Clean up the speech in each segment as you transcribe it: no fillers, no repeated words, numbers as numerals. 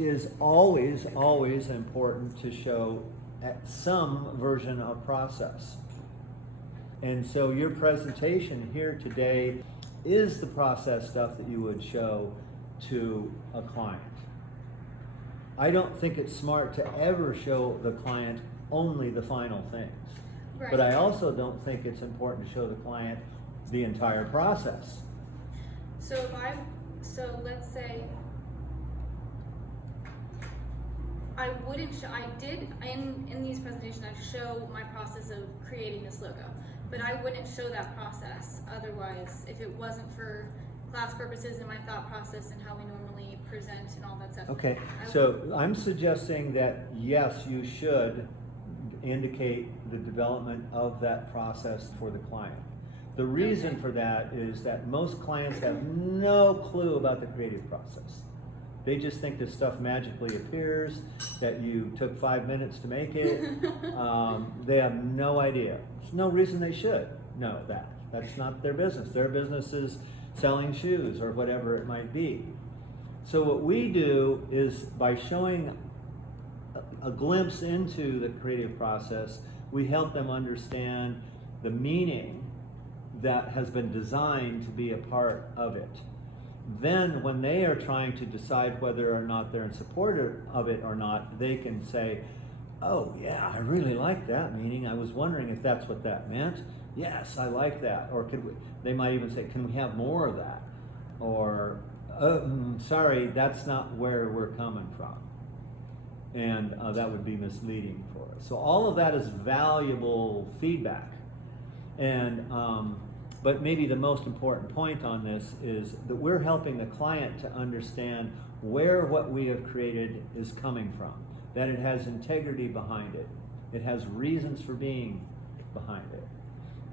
is always, always important to show some version of process. And so your presentation here today is the process stuff that you would show to a client. I don't think it's smart to ever show the client only the final things. Right. But I also don't think it's important to show the client the entire process. So let's say I wouldn't show, I did, in these presentations, I show my process of creating this logo, but I wouldn't show that process otherwise if it wasn't for class purposes and my thought process and how we normally present and all that stuff. Okay, so I'm suggesting that yes, you should indicate the development of that process for the client. The reason for that is that most clients have no clue about the creative process. They just think this stuff magically appears, that you took 5 minutes to make it. They have no idea. There's no reason they should know that. That's not their business. Their business is selling shoes or whatever it might be. So what we do is by showing a glimpse into the creative process, we help them understand the meaning that has been designed to be a part of it. Then when they are trying to decide whether or not they're in support of it or not, they can say, oh yeah, I really like that meaning. I was wondering if that's what that meant. Yes, I like that. Or they might even say, can we have more of that? Or, sorry, that's not where we're coming from. And that would be misleading for us. So all of that is valuable feedback. And but maybe the most important point on this is that we're helping the client to understand where what we have created is coming from, that it has integrity behind it, it has reasons for being behind it.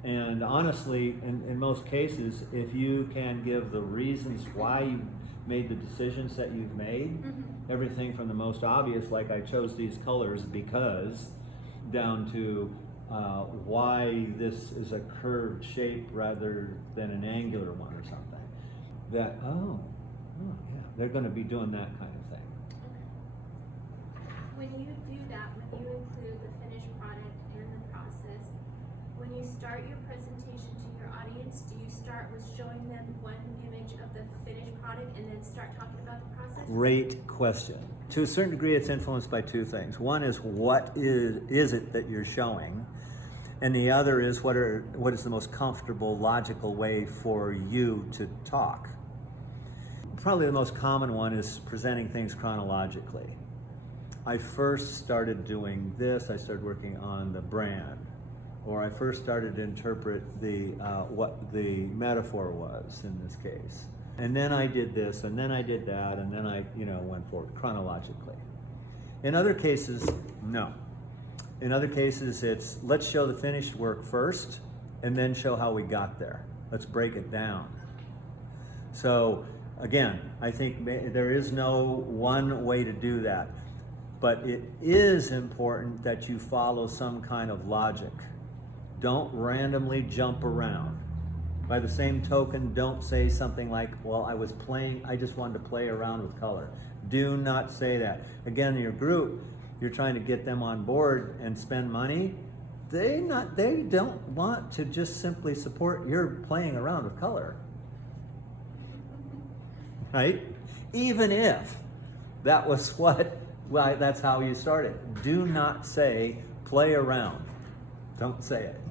And honestly, in most cases, if you can give the reasons why you made the decisions that you've made, everything from the most obvious, like I chose these colors because, down to why this is a curved shape rather than an angular one or something, that, oh yeah, they're going to be doing that kind of thing. When you do that, when you include the finished product and the process, when you start your presentation to your audience, do you start with showing them one image of the finished product and then start talking about the process? Great question. To a certain degree, it's influenced by two things. One is what is it that you're showing, and the other is what is the most comfortable, logical way for you to talk. Probably the most common one is presenting things chronologically. I first started doing this. I started working on the brand, or I first started to interpret what the metaphor was in this case. And then I did this, and then I did that, and then I went forward chronologically. In other cases, no. In other cases, it's let's show the finished work first, and then show how we got there. Let's break it down. So again, I think there is no one way to do that, but it is important that you follow some kind of logic. Don't randomly jump around. By the same token, don't say something like, well, I just wanted to play around with color. Do not say that. Again, in your group, you're trying to get them on board and spend money. They don't want to just simply support your playing around with color. Right? Even if that was that's how you started. Do not say play around. Don't say it.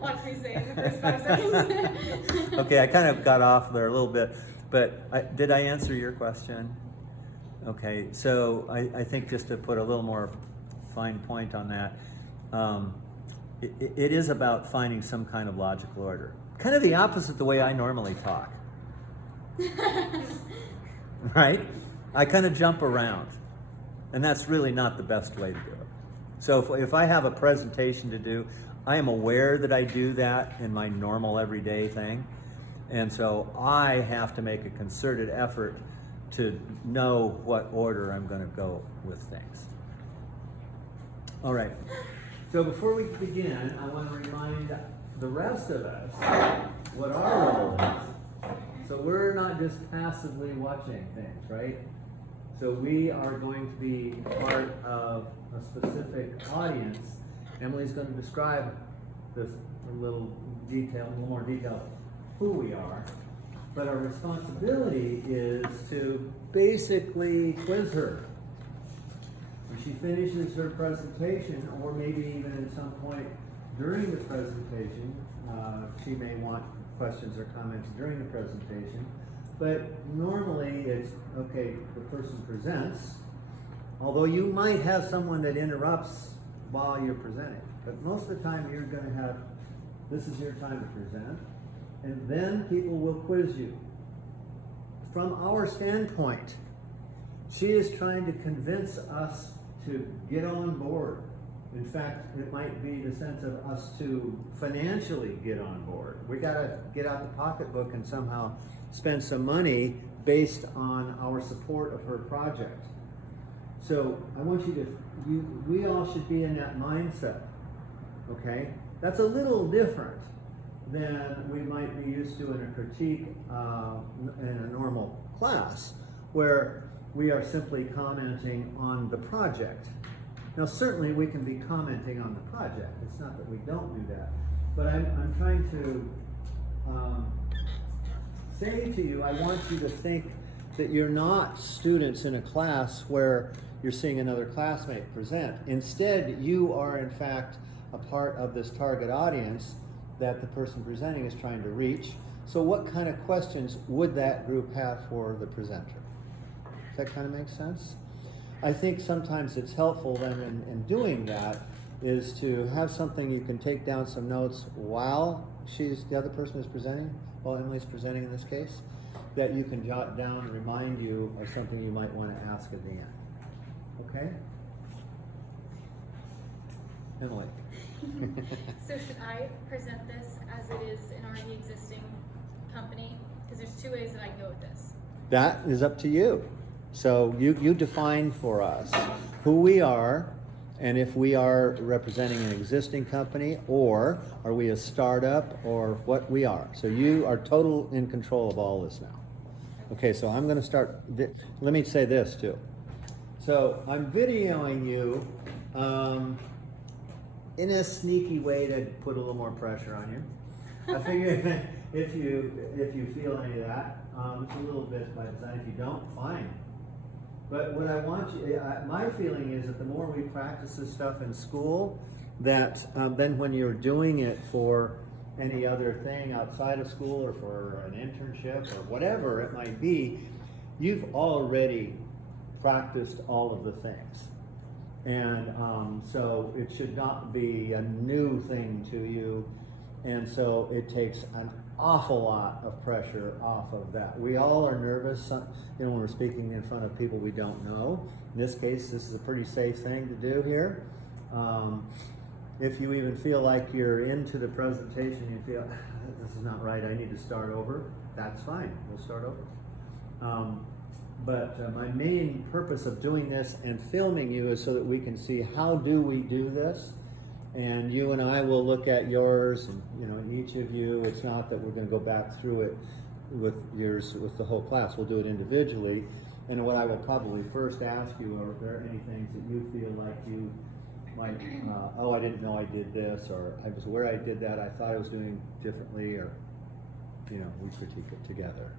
Watch me say it in the first 5 seconds. Okay, I kind of got off there a little bit, but did I answer your question? Okay, so I think just to put a little more fine point on that, it is about finding some kind of logical order. Kind of the opposite the way I normally talk. Right? I kind of jump around, and that's really not the best way to do it. So if I have a presentation to do, I am aware that I do that in my normal everyday thing, and so I have to make a concerted effort to know what order I'm going to go with things. All right, so before we begin, I want to remind the rest of us what our role is. So we're not just passively watching things, right? So we are going to be part of a specific audience. Emily's going to describe this in a little more detail, who we are. But our responsibility is to basically quiz her. When she finishes her presentation, or maybe even at some point during the presentation, she may want questions or comments during the presentation. But normally it's, okay, the person presents, although you might have someone that interrupts while you're presenting. But most of the time you're going to have, this is your time to present, and then people will quiz you. From our standpoint, she is trying to convince us to get on board. In fact, it might be the sense of us to financially get on board. We gotta get out the pocketbook and somehow spend some money based on our support of her project. So I want you to, we all should be in that mindset, okay? That's a little different than we might be used to in a critique in a normal class, where we are simply commenting on the project. Now certainly we can be commenting on the project, it's not that we don't do that, but I'm trying to say to you, I want you to think that you're not students in a class where you're seeing another classmate present. Instead, you are in fact a part of this target audience that the person presenting is trying to reach. So what kind of questions would that group have for the presenter? Does that kind of make sense? I think sometimes it's helpful then in doing that is to have something you can take down some notes while the other person is presenting, while Emily's presenting in this case, that you can jot down and remind you of something you might want to ask at the end. Okay? Emily. So should I present this as it is in already existing company? Because there's two ways that I can go with this. That is up to you. So you define for us who we are, and if we are representing an existing company, or are we a startup, or what we are. So you are total in control of all this now. Okay, so I'm going to start. Let me say this too. So I'm videoing you in a sneaky way to put a little more pressure on you. I figure if you feel any of that, it's a little bit by design. If you don't, fine. But what I want you, my feeling is that the more we practice this stuff in school, that then when you're doing it for any other thing outside of school or for an internship or whatever it might be, you've already practiced all of the things. And so it should not be a new thing to you. And so it takes an awful lot of pressure off of that. We all are nervous, when we're speaking in front of people we don't know. In this case, this is a pretty safe thing to do here. If you even feel like you're into the presentation, you feel, this is not right, I need to start over, that's fine, we'll start over. But my main purpose of doing this and filming you is so that we can see how do we do this. And you and I will look at yours, and each of you. It's not that we're going to go back through it with yours with the whole class. We'll do it individually. And what I will probably first ask you are there any things that you feel like you might, oh, I didn't know I did this, or I was aware I did that. I thought I was doing differently, or we critique it together.